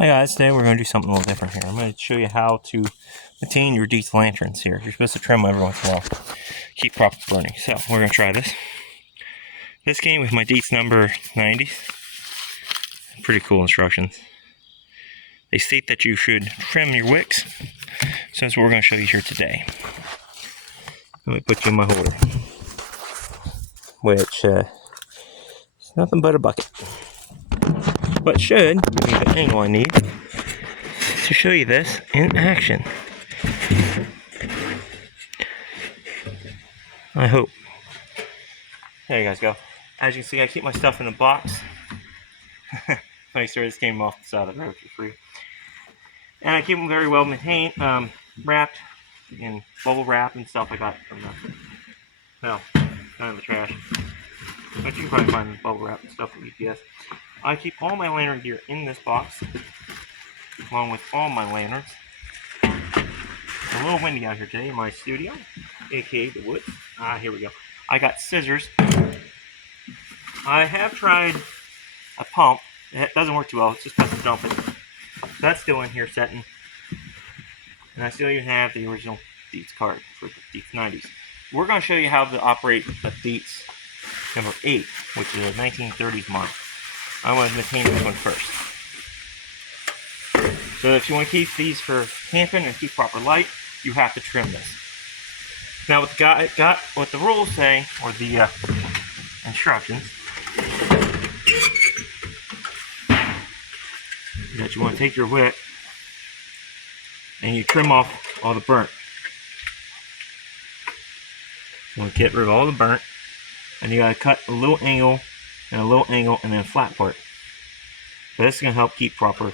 Hi guys, today we're going to do something a little different here. I'm going to show you how to maintain your Dietz lanterns here. You're supposed to trim them every once in a while, keep proper burning. So we're going to try this. This came with my Dietz number 90. Pretty cool instructions. They state that you should trim your wicks, so that's what we're going to show you here today. Let me put you in my holder, which is nothing but a bucket. But should give me the angle I need to show you this in action. I hope. There you guys go. As you can see, I keep my stuff in a box. Funny story, this came off the side of the road for free. And I keep them very well maintained, wrapped in bubble wrap and stuff I got from kind of the trash. But you can probably find bubble wrap and stuff from UPS. I keep all my lantern gear in this box, along with all my lanterns. It's a little windy out here today in my studio, aka the woods. Here we go. I got scissors. I have tried a pump. It doesn't work too well. It's just got to dump it. That's still in here setting. And I still even have the original Dietz card for the Dietz 90s. We're going to show you how to operate a Dietz number 8, which is a 1930s model. I want to maintain this one first. So if you want to keep these for camping and keep proper light, you have to trim this. Now what the rules say, or the instructions, that you want to take your wick and you trim off all the burnt. You want to get rid of all the burnt, and you got to cut a little angle and a little angle and then a flat part. So this is going to help keep proper,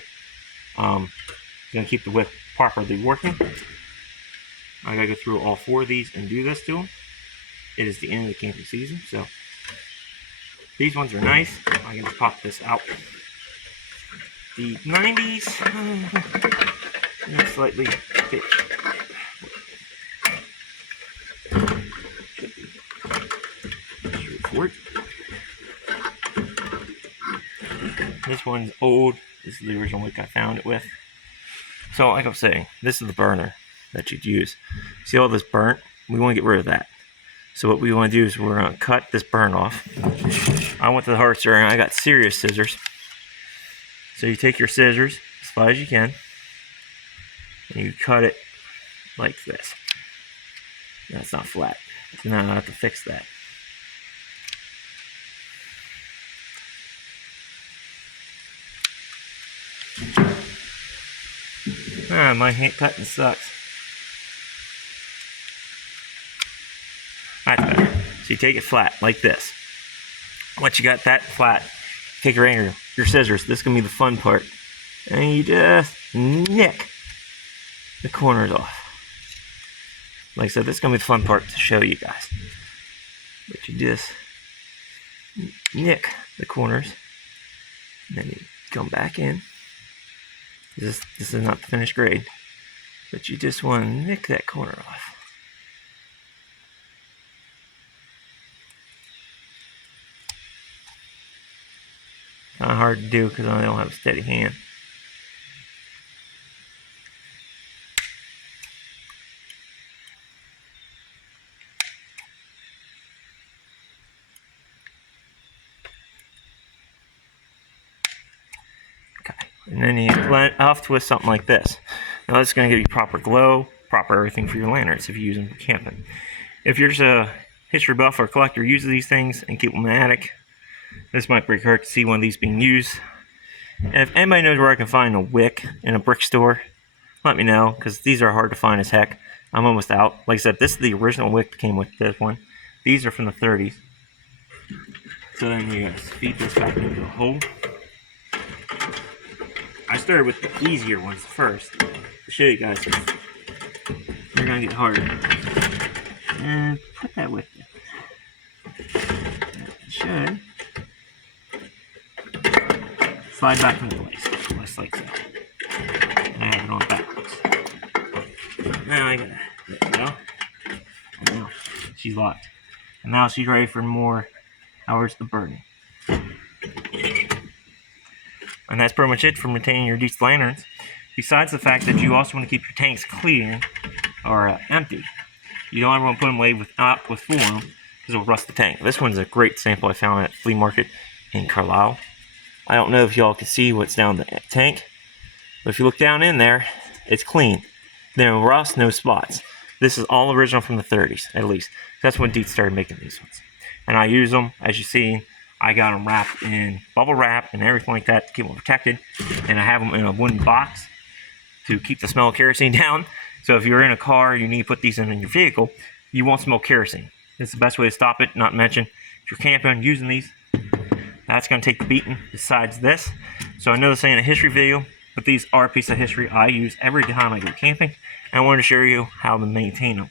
going to keep the wick properly working. I got to go through all 4 of these and do this to them. It is the end of the camping season, so these ones are nice. I'm going to pop this out. The 90s, slightly pitched. Should be straightforward. This one's old. This is the original wick I found it with. So, like I was saying, this is the burner that you'd use. See all this burnt? We want to get rid of that. So what we want to do is we're going to cut this burn off. I went to the hardware store and I got serious scissors. So you take your scissors as far as you can and you cut it like this. That's not flat. So now I have to fix that. My hand cutting sucks. That's better. So you take it flat like this. Once you got that flat, take your scissors. This is going to be the fun part. And you just nick the corners off. Like I said, this is going to be the fun part to show you guys. But you just nick the corners. And then you come back in. This is not the finished grade. But you just want to nick that corner off. Kind of hard to do because I don't have a steady hand. Okay, and then you off twist something like this. Now this is going to give you proper glow, proper everything for your lanterns if you use them for camping. If you're just a history buff or collector, use these things and keep them in the attic. This might break your heart to see one of these being used. And if anybody knows where I can find a wick in a brick store, let me know, because these are hard to find as heck. I'm almost out. Like I said, this is the original wick that came with this one. These are from the 30s. So then you guys feed this back into the hole. I started with the easier ones first to show you guys. They're going to get harder. And put that with you. That should slide back into place, just like so. And I have it on backwards. Now I got it. There we go. And now she's locked. And now she's ready for more hours of burning. And that's pretty much it for maintaining your Dietz lanterns. Besides the fact that you also want to keep your tanks clean or empty. You don't ever want to put them away with full on because it'll rust the tank. This one's a great sample I found at flea market in Carlisle. I don't know if y'all can see what's down the tank, but if you look down in there, it's clean. No rust, no spots. This is all original from the 30s, at least. That's when Dietz started making these ones. And I use them, as you see, I got them wrapped in bubble wrap and everything like that to keep them protected. And I have them in a wooden box to keep the smell of kerosene down. So if you're in a car, you need to put these in your vehicle, you won't smell kerosene. It's the best way to stop it, not to mention, if you're camping and using these, that's going to take the beating besides this. So I know this ain't a history video, but these are a piece of history I use every time I go camping. And I wanted to show you how to maintain them.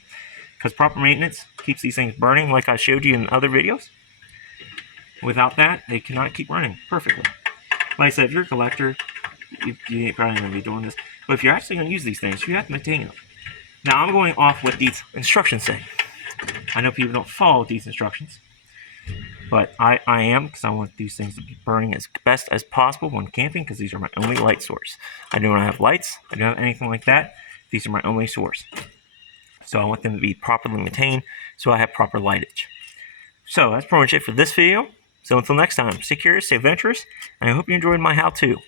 Because proper maintenance keeps these things burning like I showed you in other videos. Without that, they cannot keep running perfectly. Like I said, if you're a collector, you ain't probably going to be doing this. But if you're actually going to use these things, you have to maintain them. Now, I'm going off what these instructions say. I know people don't follow these instructions. But I am, because I want these things to be burning as best as possible when camping, because these are my only light source. I don't have lights. I don't have anything like that. These are my only source. So I want them to be properly maintained, so I have proper lightage. So that's pretty much it for this video. So until next time, stay curious, stay adventurous, and I hope you enjoyed my how-to.